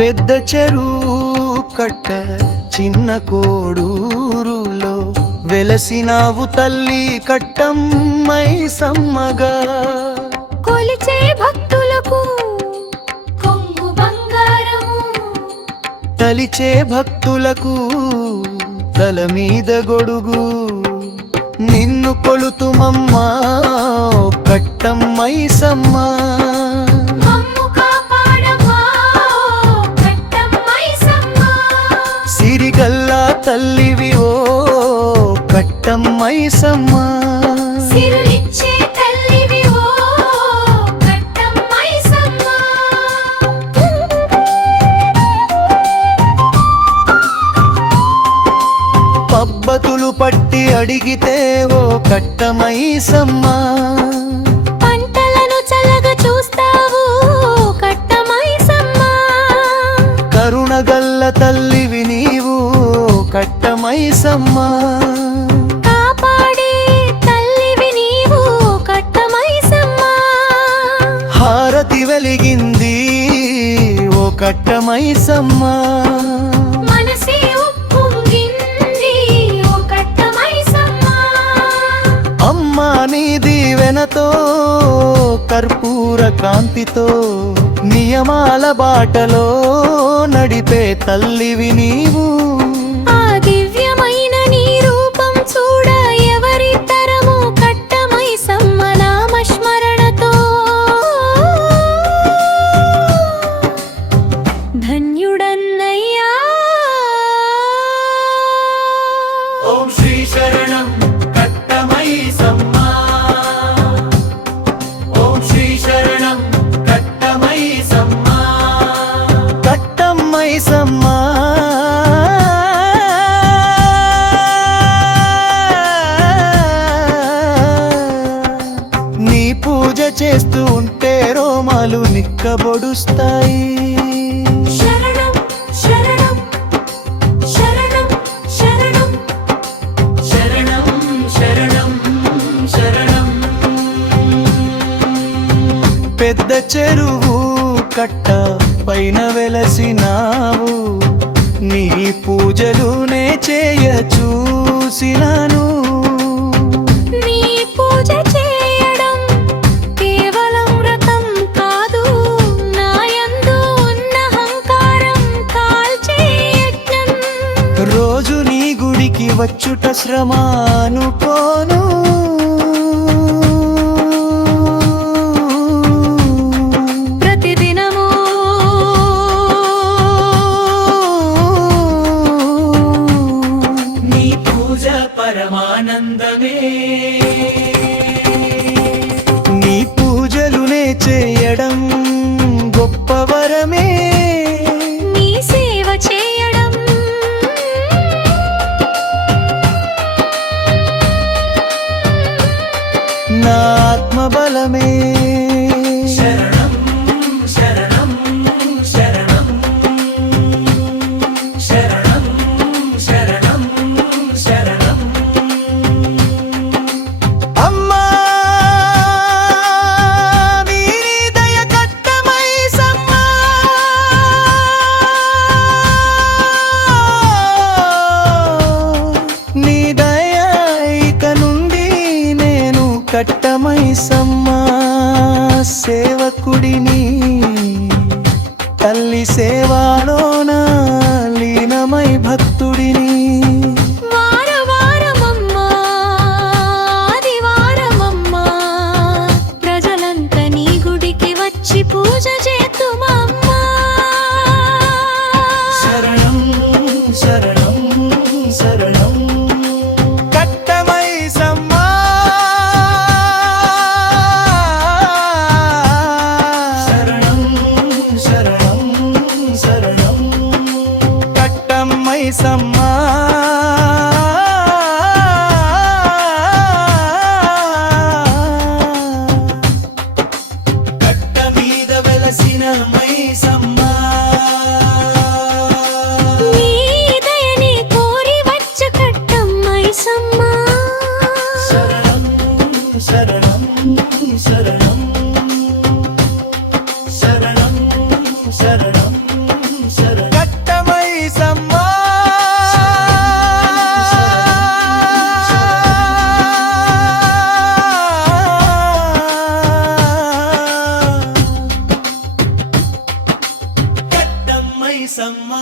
పెద్ద చెరువు కట్ట చిన్న కోడూరులో వెలసినావు తల్లి కట్టమ్మై సమ్మగా. కొలిచే భక్తులకు కొంగు బంగారము, తలిచే భక్తులకు తల మీద గొడుగు. నిన్ను కొలుతుమమ్మా కట్టమ్మై సమ్మ. మమ్ము కాపాడమా కట్టమ్మై సమ్మ. సిరిగల్లా తల్లివి ఓ కట్టమ్మై సమ్మ. సిరులిచ్చే తల్లివి ఓ కట్టమ్మై సమ్మ. పబ్బతులు పట్టి అడిగితే ఓ కట్టమై సమ్మ. పంటలను చల్లగా చూస్తావు కట్టమై సమ్మ. కరుణగల్ల తల్లివి నీవు కట్టమై సమ్మ. కాపాడే తల్లివి నీవు కట్టమై సమ్మ. హారతి వెలిగింది ఓ కట్టమై సమ్మ. మనసే ఉప్పొంగింది ఓ కట్టమై సమ్మ. అమ్మా నీ దీవెనతో కర్పూర కాంతితో నియమాల బాటలో నడిపే తల్లివి నీవు. ఆ దివ్యమైన నీ రూపం చూడ ఎవరి తరము కట్టమై సమ్మ నామస్మరణతో. ధన్యుడన్నయ్యా. ఓం శ్రీ శరణం కట్టమై సమ్మ. ఓం శ్రీ శరణం కట్టమై సమ్మ. కట్టమై సమ్మ. నీ పూజ చేస్తూ ఉంటే రోమాలు నిక్కబొడుస్తాయి. శరణం శరణం శరణం శరణం శరణం శరణం శరణం. పెద్ద చెరువు కట్ట పైన వెలసినావు, నీ పూజలునే చేయ చూసినాను. నీ పూజ చేయడం కేవలం వ్రతం కాదు, నాయందు ఉన్న అహంకారం కాల్చే యజ్ఞం. రోజు నీ గుడికి వచ్చుట శ్రమ అనుకోను. ప్రతిదినము నీ పూజ పరమానందమే. నీ పూజలునే చేయడం గొప్ప వరమే. నీ సేవ చేయడం నా ఆత్మబలమే. శరణం శరణం శరణం శరణం శరణం శరణం. అమ్మా నీ దయ కట్టమై సమ్మ. నీ దయ ఇక నుండి నేను కట్టమై సమ్మ. సేవకుడిని తల్లి సేవాలోన లీనమై భక్తుడిని. వారవారమమ్మా ఆదివారమమ్మా ప్రజలంతా నీ గుడికి వచ్చి పూజ చేతుమమ్మా. శరణం శరణం శరణం కట్టమై సమ్మ. శరణం శరణం శరణం కట్టమై సమ్మ. కట్ట మీద వెలసిన మై సమ్మ. నీ దయని కోరి వచ్చు కట్టమ్మై సమ్మ. శరణం శరణం శరణం శరణం శరణం మైసమ్మ